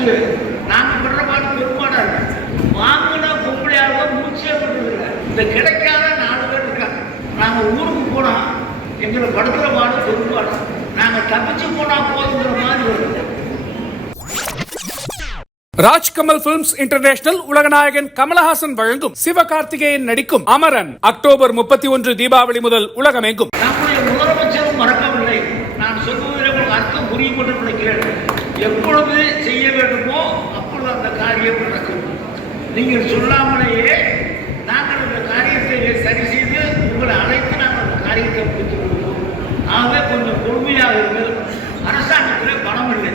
கொடுத்துட்டு நாங்க படுற பாடு பெரும்பாடா இருக்கு. வாங்கின பொம்பளையாக மூச்சே பண்ணுறதில்ல இந்த கிடைக்காத நாலு பேர் இருக்காங்க. நாங்க ஊருக்கு போனா எங்களை படுத்துற பாடு பெரும்பாடு. நாங்க தப்பிச்சு போனா போதுங்கிற மாதிரி வருது ராஜ்கமல் பிலிம்ஸ் இன்டர்நேஷனல் உலகநாயகன் கமலஹாசன் வழங்கும் சிவகார்த்திகேயன் நடிக்கும் அமரன் அக்டோபர் முப்பத்தி ஒன்று தீபாவளி முதல் உலகமெங்கும். நம்முடைய முதலமைச்சரும் மறக்கவில்லை. நான் சொல்லுவதில் உங்களுக்கு அர்த்தம் புரியும் என்று நினைக்கிறேன். எப்பொழுது செய்ய வேண்டுமோ அப்பொழுது அந்த காரியம் நடக்கும். நீங்கள் சொல்லாமலேயே நாங்கள் இந்த காரியத்தை சரி செய்து உங்களை அழைத்து நாங்கள் அந்த காரியத்தை முடித்து கொடுப்போம் ஆகவே கொஞ்சம் பொறுமையாக இருங்கள். அரசாங்கத்தில் பணம் இல்லை.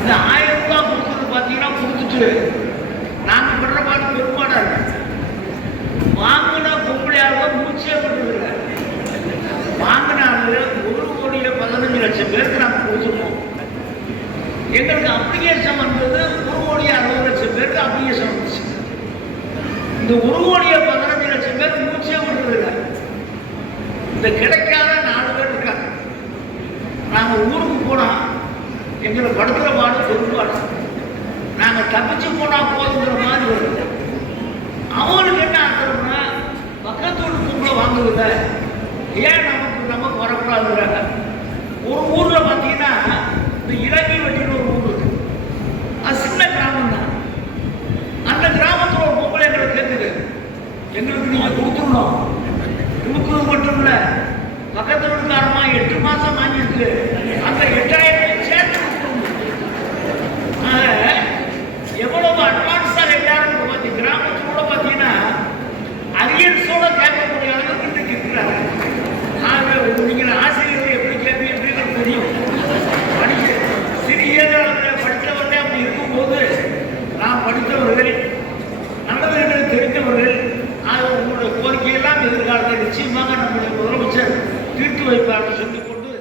இந்த ஆயிரம் ரூபாய் கொடுத்தது பார்த்தீங்கன்னா கொடுத்துட்டு நாங்கள் படுற பாடு பெரும்பாடா இருக்கு வாங்கின பொம்பளையாக மூச்சே பண்ணுறதில்ல வாங்கினாங்க ஒரு கோடியே பதினஞ்சு லட்சம் பேருக்கு நாங்கள் கொடுத்துருக்கோம் எங்களுக்கு அப்ளிகேஷன் வந்தது ஒரு கோடியே அறுபது லட்சம் பேருக்கு அப்ளிகேஷன் வந்துச்சு இந்த ஒரு கோடியே பதினஞ்சு லட்சம் பேர் மூச்சே விடுறதில்ல. இந்த கிடைக்காத நாலு பேர் இருக்காங்க. நாங்கள் ஊருக்கு போனால் எங்களை படுத்துற பாடு பெரும்பாடு நாங்கள் தப்பிச்சு போனால் போதுங்கிற மாதிரி வருது அவங்களுக்கு என்ன அர்த்தம்னா பக்கத்தோடு பொம்பளை வாங்குறதில்ல. ஏன் நமக்கு நமக்கு வரக்கூடாதுங்கிறாங்க. ஒரு ஊர்ல பார்த்தீங்கன்னா இந்த இலங்கை வெட்டின்னு ஒரு ஊர் இருக்கு அது சின்ன கிராமம் தான் அந்த கிராமத்தில் ஒரு பொம்பளை எங்களை கேட்குது எங்களுக்கு நீங்க கொடுத்துடணும் கொடுக்குறது மட்டும் இல்ல பக்கத்து வீட்டுக்காரமா எட்டு மாசம் வாங்கியிருக்கு. அந்த எட்டாயிரம் எதிர்காலத்தை நிச்சயமாக நம்முடைய முதலமைச்சர் தீர்த்து வைப்பார்கள் சொல்லிக் கொண்டு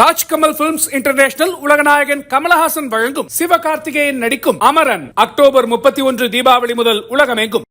ராஜ்கமல் பிலிம்ஸ் இன்டர்நேஷனல் உலகநாயகன் கமலஹாசன் வழங்கும் சிவகார்த்திகேயன் நடிக்கும் அமரன். அக்டோபர் முப்பத்தி ஒன்று தீபாவளி முதல் உலகமெங்கும்.